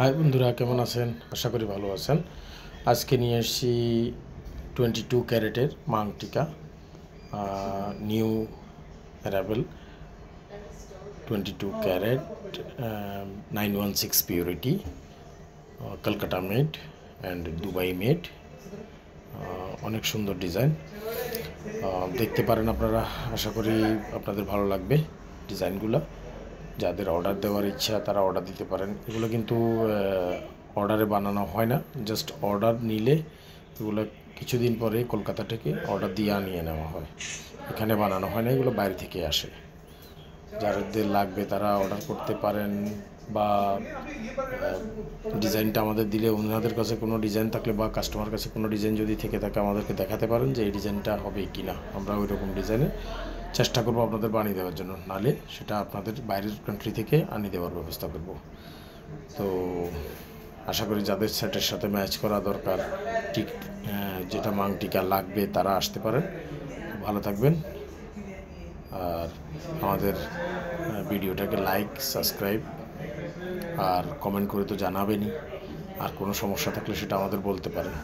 High বন্ধুরা, কেমন আছেন? আশা করি ভালো আছেন। আজকে নিয়ে এসেছি 22 ক্যারেটের মাং টিকা, new arrival 22 carat 916 purity, Kolkata made and Dubai made. অনেক সুন্দর ডিজাইন, দেখতে পারেন আপনারা। আশা করি আপনাদের ভালো লাগবে ডিজাইনগুলো। যাদের অর্ডার দেওয়ার ইচ্ছা তারা অর্ডার দিতে পারেন। এগুলো কিন্তু অর্ডারে বানানো হয় না, জাস্ট অর্ডার নিলে এগুলো কিছুদিন পরে কলকাতা থেকে অর্ডার দিয়ে আনিয়ে নেওয়া হয়। এখানে বানানো হয় না, এগুলো বাইরে থেকে আসে। যাদের লাগবে তারা অর্ডার করতে পারেন, বা ডিজাইনটা আমাদের দিলে ওনাদের কাছে কোনো ডিজাইন থাকলে বা কাস্টমার কাছে কোনো ডিজাইন যদি থেকে থাকে আমাদেরকে দেখাতে পারেন যে এই ডিজাইনটা হবে কি না। আমরা ওই রকম ডিজাইনে চেষ্টা করবো আপনাদের বানিয়ে দেওয়ার জন্য, নালে সেটা আপনাদের বাইরের কান্ট্রি থেকে আনিয়ে দেওয়ার ব্যবস্থা করব। তো আশা করি যাদের সেটের সাথে ম্যাচ করা দরকার, ঠিক যেটা মাং টিকা লাগবে তারা আসতে পারেন। ভালো থাকবেন, আর আমাদের ভিডিওটাকে লাইক, সাবস্ক্রাইব আর কমেন্ট করে তো জানাবেনই। আর কোনো সমস্যা থাকলে সেটা আমাদের বলতে পারেন।